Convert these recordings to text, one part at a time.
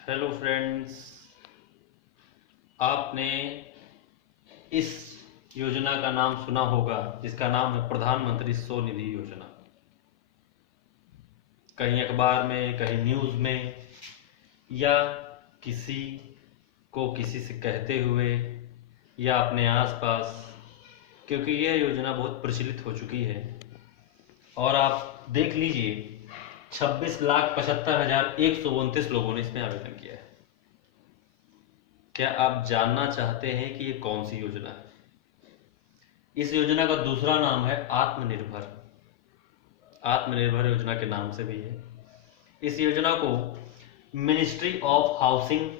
Hello friends, आपने इस योजना का नाम सुना होगा जिसका नाम है प्रधानमंत्री स्वनिधि योजना। कहीं अखबार में, कहीं न्यूज़ में, या किसी को किसी से कहते हुए, या अपने आसपास, क्योंकि यह योजना बहुत प्रचलित हो चुकी है। और आप देख लीजिए, 26,75,129 लोगों ने इसमें आवेदन किया है। क्या आप जानना चाहते हैं कि ये कौन सी योजना है? इस योजना का दूसरा नाम है आत्मनिर्भर। आत्मनिर्भर योजना के नाम से भी है। इस योजना को ministry of housing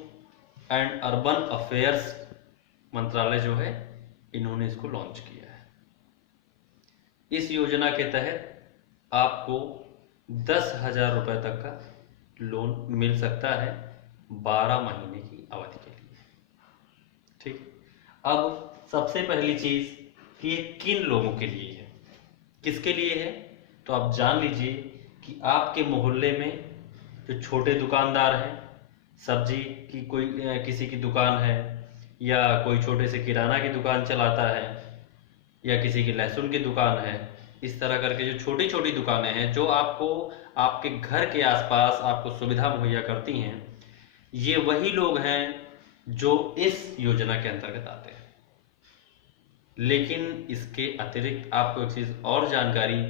and urban affairs मंत्रालय जो है, इन्होंने इसको लॉन्च किया है। इस योजना के तहत आपको 10,000 रुपए तक का लोन मिल सकता है 12 महीने की अवधि के लिए। ठीक, अब सबसे पहली चीज कि ये किन लोगों के लिए है, किसके लिए है, तो आप जान लीजिए कि आपके मोहल्ले में जो छोटे दुकानदार हैं, सब्जी की कोई किसी की दुकान है, या कोई छोटे से किराना की दुकान चलाता है, या किसी की लहसुन की दुकान है, इस तरह करके जो छोटी छोटी दुकानें हैं जो आपको आपके घर के आसपास आपको सुविधा मुहैया करती हैं, ये वही लोग हैं जो इस योजना के अंतर्गत आते हैं। लेकिन इसके अतिरिक्त आपको एक चीज और जानकारी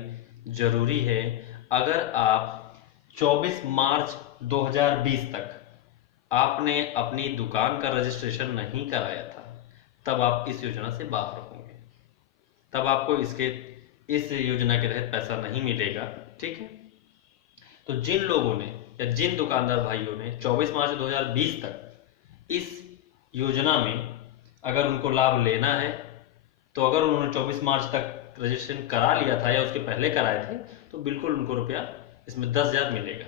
जरूरी है। अगर आप 24 मार्च 2020 तक आपने अपनी दुकान का रजिस्ट्रेशन नहीं कराया था, तब आप इस योजना से बाहर होंगे। तब आपको इस योजना के तहत पैसा नहीं मिलेगा। ठीक है, तो जिन लोगों ने या जिन दुकानदार भाइयों ने 24 मार्च 2020 तक इस योजना में अगर उनको लाभ लेना है, तो अगर उन्होंने 24 मार्च तक रजिस्ट्रेशन करा लिया था या उसके पहले कराए थे, तो बिल्कुल उनको रुपया इसमें 10,000 मिलेगा।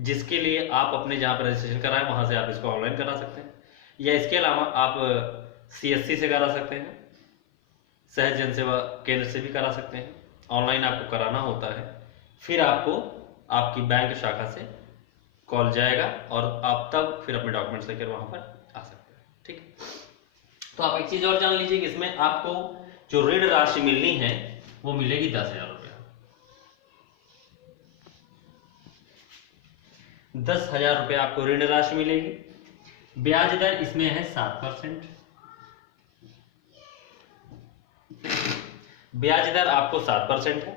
जिसके लिए आप अपने जहाँ पर रजिस्ट्रेशन कराएं वहाँ से आप इसको ऑनलाइन करा सकते हैं, या इसके अलावा आप CSC से करा सकते हैं, सहज जन सेवा केंद्र से भी करा सकते हैं। ऑनलाइन आपको कराना होता है, फिर आपको आपकी बैंक शाखा से कॉल जाएगा और आप तब फिर अपने डॉक्यूमेंट्स लेकर वहां पर आ सकते हैं। ठीक, तो आप एक चीज और जान लीजिए कि इसमें आपको जो ऋण राशि मिलनी है वो मिलेगी 10,000 रुपया। 10,000 रुपया आपको ऋण राशि मिलेगी। ब्याज दर इसमें है 7%। ब्याज दर आपको 7% है।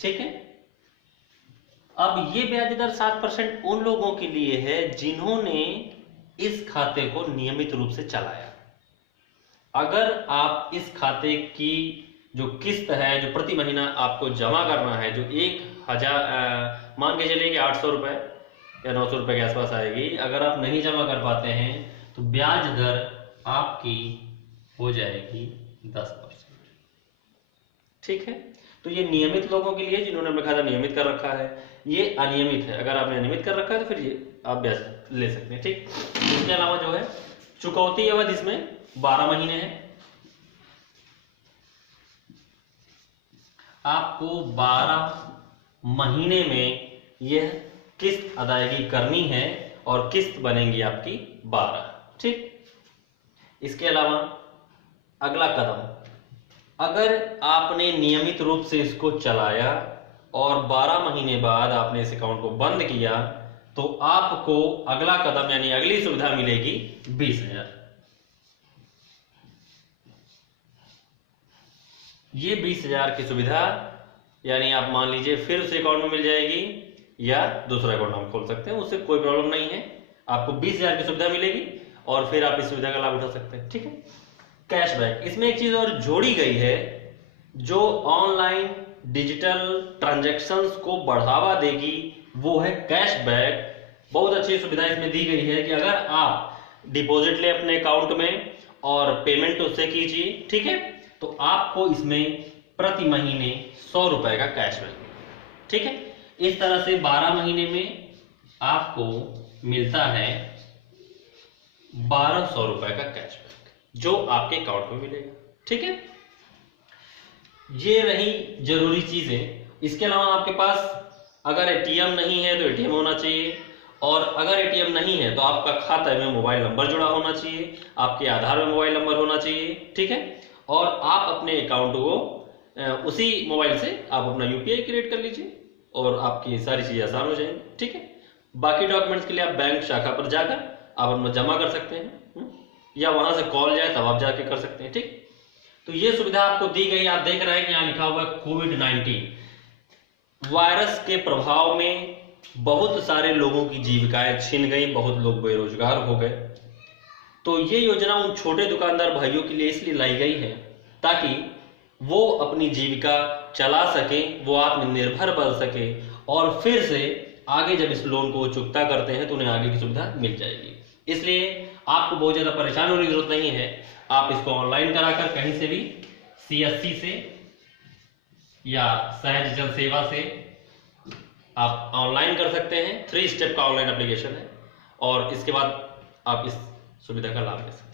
ठीक है, अब ये ब्याज दर 7% उन लोगों के लिए है जिन्होंने इस खाते को नियमित रूप से चलाया। अगर आप इस खाते की जो किस्त है, जो प्रति महीना आपको जमा करना है, जो 1,000 मान के चलिए कि 800 रुपए या 900 रुपए के आसपास आएगी, अगर आप नहीं जमा कर पाते हैं तो ब्याज दर आपकी हो जाएगी 10%। ठीक है, तो ये नियमित लोगों के लिए जिन्होंने अपना खाता नियमित कर रखा है। ये अनियमित है, अगर आपने नियमित कर रखा है तो फिर ये आप ब्याज ले सकते हैं। ठीक, इसके अलावा जो है चुकौती अवधि इसमें 12 महीने है। आपको 12 महीने में यह किस्त अदायगी करनी है और किस्त बनेंगी आपकी 12। ठीक, इसके अलावा अगला कदम, अगर आपने नियमित रूप से इसको चलाया और 12 महीने बाद आपने इस अकाउंट को बंद किया, तो आपको अगला कदम यानी अगली सुविधा मिलेगी 20,000। ये 20,000 की सुविधा यानी आप मान लीजिए फिर उस अकाउंट में मिल जाएगी, या दूसरा अकाउंट हम खोल सकते हैं, उससे कोई प्रॉब्लम नहीं है। आपको 20,000 की सुविधा मिलेगी और फिर आप इस सुविधा का लाभ उठा सकते हैं। ठीक है, कैशबैक, इसमें एक चीज और जोड़ी गई है जो ऑनलाइन डिजिटल ट्रांजैक्शंस को बढ़ावा देगी, वो है कैशबैक। बहुत अच्छी सुविधा इसमें दी गई है कि अगर आप डिपॉजिट ले अपने अकाउंट में और पेमेंट उससे कीजिए, ठीक है, तो आपको इसमें प्रति महीने 100 रुपए का कैशबैक। ठीक है, इस तरह से 12 महीने में आपको मिलता है 1,200 रुपए का कैशबैक जो आपके अकाउंट में मिलेगा। ठीक है, ये रही जरूरी चीजें। इसके अलावा आपके पास अगर ATM नहीं है तो ATM होना चाहिए, और अगर एटीएम नहीं है तो आपका खाते में मोबाइल नंबर जुड़ा होना चाहिए, आपके आधार में मोबाइल नंबर होना चाहिए, ठीक है। और आप अपने अकाउंट को उसी मोबाइल से आप अपना यूपीआई क्रिएट कर लीजिए और आपकी सारी चीजें आसान हो जाएंगी, ठीक है। बाकी डॉक्यूमेंट्स के लिए आप बैंक शाखा पर जाकर आप उनमें जमा कर सकते हैं, या वहां से कॉल जाए तब आप जाके कर सकते हैं, ठीक। तो ये सुविधा आपको दी गई। आप देख रहे हैं यहाँ लिखा हुआ है कोविड-19 वायरस के प्रभाव में बहुत सारे लोगों की जीविकाएं छिन गई, बहुत लोग बेरोजगार हो गए। तो ये योजना उन छोटे दुकानदार भाइयों के लिए इसलिए लाई गई है ताकि वो अपनी जीविका चला सके, वो आत्मनिर्भर बन सके, और फिर से आगे जब इस लोन को चुकता करते हैं तो उन्हें आगे की सुविधा मिल जाएगी। इसलिए आपको बहुत ज्यादा परेशान होने की जरूरत नहीं है। आप इसको ऑनलाइन कराकर कहीं से भी सीएससी से या सहज जन सेवा से आप ऑनलाइन कर सकते हैं। 3 स्टेप का ऑनलाइन एप्लीकेशन है और इसके बाद आप इस सुविधा का लाभ ले सकते हैं।